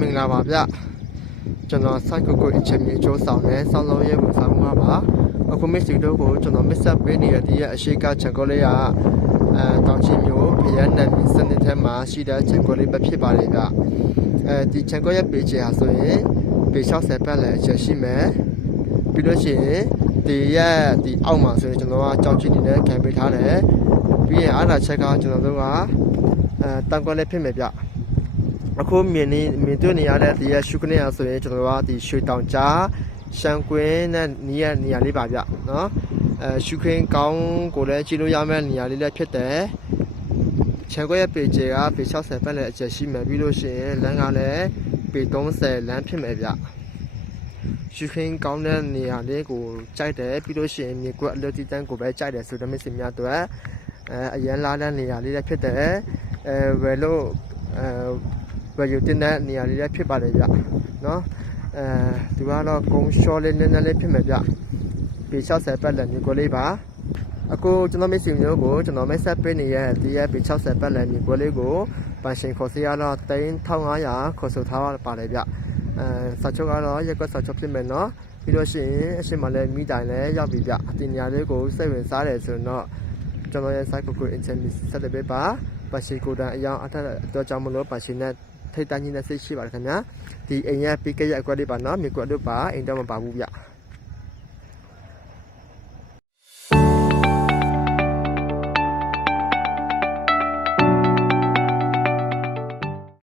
မင်္ဂလာပါဗျကျွန်တော်စိုက်ကုတ်ကုတ်အချိန်ကြီးစ조사နဲ့စောင်းလုံးရဲကိုဆောင်မှာပါအခုမစ်စီတို့ကိုကျွန်တော်မစ်ဆက်ပေးနေတဲ့ဒီရဲ့အရှိကချက်ကိုလေးကတောင်ချီမျိုးဖရန်နံစနစ်ထဲမှာရှိတဲ့ချက်ကိုလေးပဲဖြစ်ပါလေဗျဒီချက်ကိုရဲ့ပေချေဟာဆိုရင်ပေ60ပတ်လည်းအချက်ရှိမယ်ပြီးလို့ရှိရင်ဒီရဲ့ဒီအောက်မှာဆိုရင်ကျွန်တော်ကကြောက်ချီနေတဲ့ခံပေးထားတယ်ပြီးရင်အားသာချက်ကကျွန်တော်တို့ကတန်ကွက်လေးဖြစ်မယ်ဗျအခုမြင်တွေ့နေရတဲ့ဒီရရှုခနေရဆိုရင်ကျွန်တော်တို့ကဒီရွှေတောင်ကြားရှမ်းကွင်းနဲ့နေရာလေးပါဗျနော်ရှုခင်းကောင်းကိုလည်းကြည့်လို့ရမယ့်နေရာလေးလည်းဖြစ်တယ်ခြံခွက်ရဲ့ပေကျကပေ60ပတ်လည်းအကျယ်ရှိမယ်ပြီးလို့ရှိရင်လမ်းကလည်းပေ30လမ်းဖြစ်မယ်ဗျရှုခင်းကောင်းတဲ့နေရာလေးကိုကြိုက်တယ်ပြီးလို့ရှိရင်မြေကွက်အလွတ်တီတန်းကိုပဲကြိုက်တယ်ဆိုတော့မိတ်ဆွေများတို့အရန်လာတဲ့နေရာလေးလည်းဖြစ်တယ်ဝယ်လို့ဘယ်ယူတင်တဲ့နေရာလေးလည်းဖြစ်ပါတယ်ဗျနော်ဒီကတော့ကုန်းရှော့လေးနည်းနည်းလေးဖြစ်မယ်ဗျပေ60ပတ်လည်းမြေကွက်လေးပါအခုကျွန်တော်မိတ်ဆွေမျိုးကိုကျွန်တော်မိတ်ဆက်ပေးနေရဲ့ဒီရဲ့ပေ60ပတ်လည်းမြေကွက်လေးကိုပန်ရှင်ခေါ်စီရတော့3500ခေါ်ဆိုထားပါတယ်ဗျစာချုပ်ကတော့ရက်ကွက်စာချုပ်ဖြစ်မယ်နော်ပြီးလို့ရှိရင်အရှိမလည်းမိတိုင်လည်းရောက်ပြီဗျဒီနေရာလေးကိုစိတ်ဝင်စားတယ်ဆိုတော့ကျွန်တော်ရဲ့ site ကို internet ဆက်တဲ့ပေးပါပန်ရှင်ကိုတန်အယောင်အထက်တော့ကြောင့်မလို့ပန်ရှင်နဲ့ထိတ်တန်းကြီးနဲ့စိတ်ရှိပါတယ်ခင်ဗျာဒီအိမ်ရဲ့ပြီးခဲ့ရအကွက်လေးပါနော်မြေကွက်တို့ပါအိမ်တော့မပါဘူးဗျ